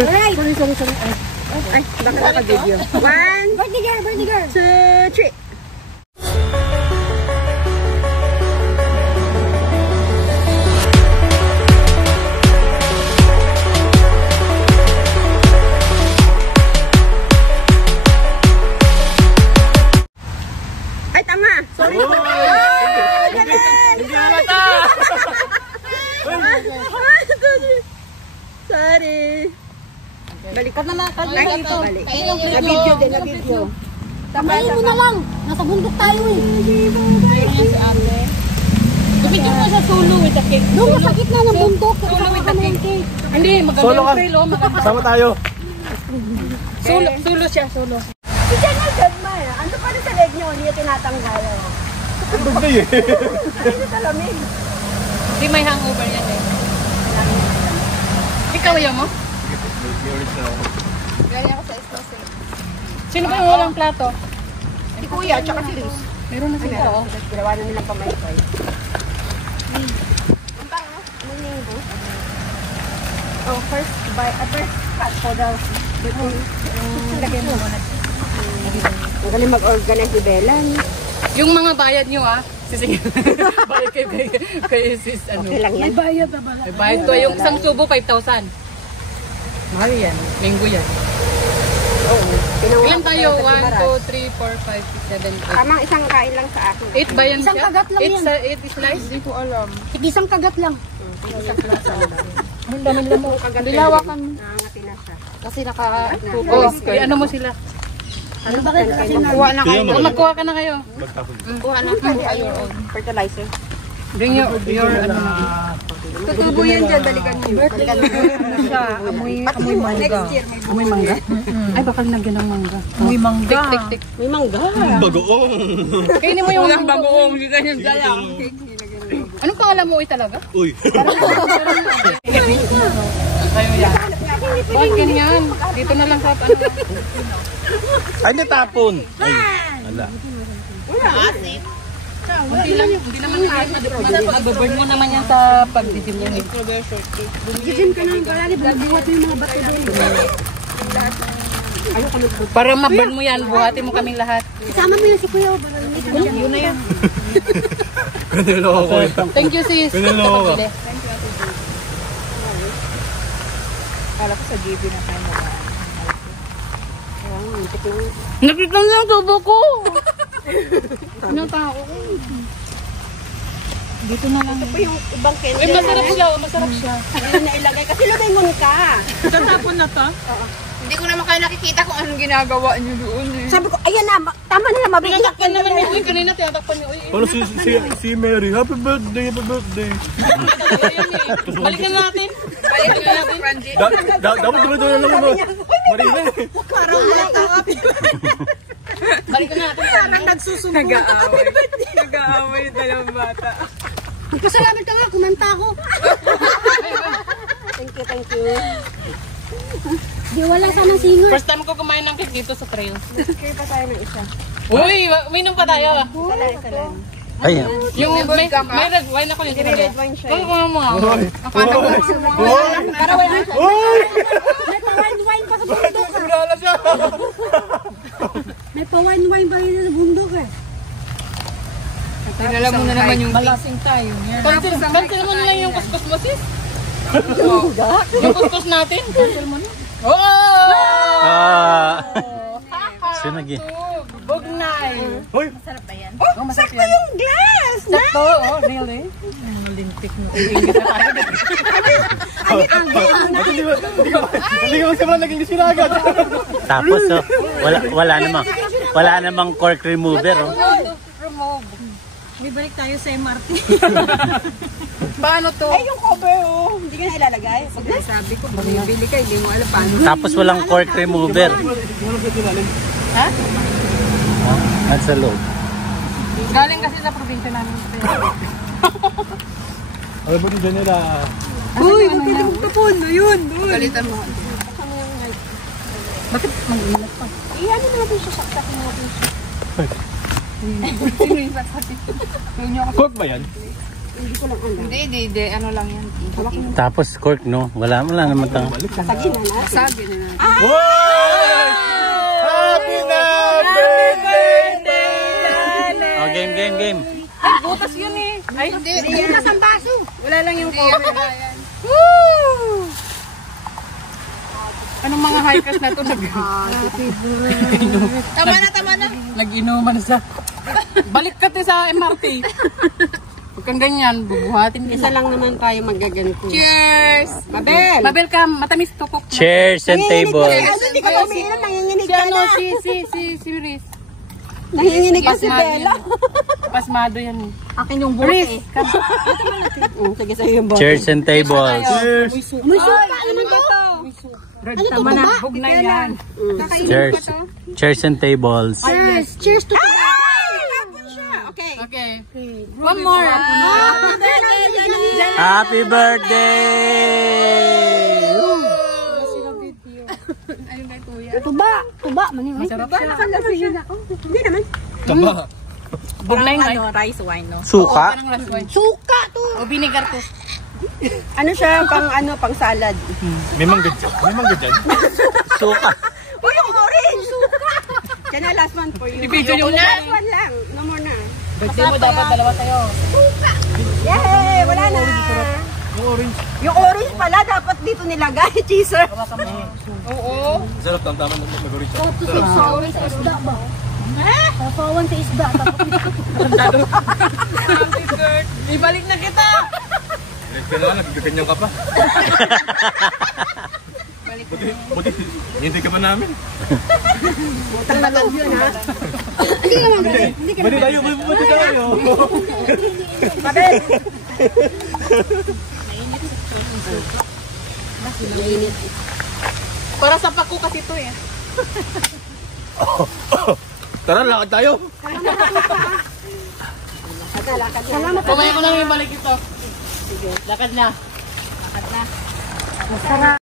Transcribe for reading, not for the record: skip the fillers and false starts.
Alright. Sorry. Ay, baka naka-video. 1, birthday girl. 2, 3. Ay, tama. Sorry. Hindi halata. Sorry. Balik ka na lang. Balik. Na-video din, na-video. Tamayin mo na lang. Nasa bundok tayo eh. Ayun si ate. Gupit mo sa solo with the cake. Doon sa gitna ng bundok. Solo with the cake. Hindi, maganda yung trail oh. Sama tayo. Solo siya, solo. Si General Godman, ano pa rin sa leg niyo? Hindi niya tinatanggal. Andog na eh. Ano sa lamig? Hindi may hangover yan eh. Ikaw yun mo? Gaya ako sa estos eh. Sino ba yung walang plato? Si Kuya, tsaka si Liz. Meron na sila oh. Ginawa na nilang pamaypay. Oh, first cut for the lagyan mo muna. Magaling mag-organize si Bella. Yung mga bayad nyo ah. Sisingin. Bayad kay sis ano. Okay lang yan. May bayad na ba? May bayad ko. Yung isang subo 5,000. Mahal yan. Linggo yan. Oo. Ilan tayo? 1, 2, 3, 4, 5, 6, 7, 8. Tamang isang kain lang sa akin. 8 ba yan Isang siya? kagat lang yan. 8 slice? Hindi ko alam. Isang kagat lang. Ang dami lang mo. Dilawakan mo. Nangangati na siya. Kasi ano mo sila? Ano ba kayo? Kuha na kayo. Magkuha ka na kayo. Kuha na kayo. Fertilizer. Bring your ano. Tutubo yan dyan, balikan niyo. Amoy mangga. Amoy mangga? Ay, baka nagyan ng mangga. Amoy mangga. Tik. May mangga. Bagoong. Kainin mo yung bagoong. Hindi ganyan gaya. Anong pangalan mo talaga? Uy. Kayo yan. Bakit ganyan? Dito na lang sa ano. Ay, natapon. Ay, ala. Hindi naman mag-burn mo naman yan sa pag-didim yan eh. Gigim ka na ng karali, buhat mo yung mga bato doon. Para ma-burn mo yan, buhatin mo kaming lahat. Isama mo yun si Kuya. Yun na yan. Kanilo ako. Thank you sis. Kanilo ako. Kala ko sa GB na tayo na. Nakita niyo ang tubo ko. Pinata ako. Dito na lang. Ito po yung ibang candy. Uy, masarap siya. Hindi na ilagay kasi lumingon ka. Tatapon na to? Hindi ko naman kayo nakikita kung anong ginagawa niyo doon eh. Sabi ko, ayan na, tama na lang, mabigyan. Pinatakpan naman niyo. Uy, kanina tinatakpan niyo. Paano si Mary? Happy birthday. Balikan natin. Dapat tuloy-tuloy na lang mo. Marina eh. Parang bata ka. Balikan natin. Parang nagsusumbong. Nag-aaway yung dalawang bata. Magpasalamat ka nga, kumanta ako. Thank you. Di wala sanang singer. First time ko kumain ng cake dito sa trail. Kaya pa tayo ng isa. Uy, uminom pa tayo. Isa lang. Ay, Yung may red wine ako yung Red wine siya. Uy, mga mga. Para wala siya. May pa-wine pa sa bundok. Wala siya. May pa-wine pa rin sa bundok eh. Tingnan mo na naman yung balasing tayo. Cancel mo na lang yung kuskus mo sis. Yung kuskus natin. Cancel mo na. Sinagi. Bugnay. Hoy. Masarap ba yan? Oh, sakto yung glass. Sakto, really? Malintik mo. Ingit na tayo. Hindi ko siya naging sinagat. Tapos wala namang cork remover. Oh. Remove. Balik tayo sa MRT. Paano to? Ay, yung cover, oh. Hindi ka na ilalagay. Pag nasabi ko, bumibili ka, hindi mo alam paano. Tapos walang cork remover. Ha? At sa loob. Galing kasi sa probinsya namin. Alam mo din nila. Uy, magpili mo kapon. Ayun. Galitan mo. Bakit mag-inat pa? Iyan natin siya, saksakin natin siya. Sino yung saksakin? Cork ba yan? Hindi ko lang alam. Hindi. Ano lang yan. Tapos cork, no? Wala naman tang... Sasagin na natin. Sabi na natin. Wow! Happy na birthday! Oh, game. Ay, butas yun eh. Ay, Hindi. Butas ang baso. wala lang yung Hindi cover. yan. Wala yan. Anong mga hikers na to Tama na. nag-inuman sa... Balik ka to sa MRT. Huwag kang ganyan, bubuhatin Isa lang naman tayo magaganito. Cheers! Mabel! Mabel ka, matamis tukok. Chairs and tables. Ano, hindi ka ba umiinom? Nanginginig Si ka ano, na. si Riz. Nanginginig ka si Pasmado Bella. yan. Pasmado yan. Akin yung Riz, Sige, sa'yo yung bote. Chairs and tables. Cheers! May suka naman to. tama na, hug na yan. Chairs and tables. Cheers! Cheers to the Okay. Okay. One more. Happy birthday! Tuba. Maningoy. Masarap siya. Nakalasin ako. Hindi naman. Tama. Hug na yun. rice wine, no? Suka? Parang last one. Suka to. O vinegar to. Ano siya, pang salad. May mangga dyan. Suka. Uy, yung orange! Suka! Yan na, last one for you. I-video yung Last one lang. No more na. birthday mo, dapat dalawa tayo. Yay! Wala na. Yung orange. Yung orange pala, dapat dito nilagay, cheeser. Oo. Sarap lang tama nag-orange. Ibalik na kita. Kaya na, nagkaganyan ka pa. Buti, hindi ka pa namin. Butang na loob yun, ha? Buti tayo. Mabel! Para sa pako kasi to eh. Tara, lakad tayo. Salamat. Kumaya ko na yung balik ito. Sige, lakad na. Sarap.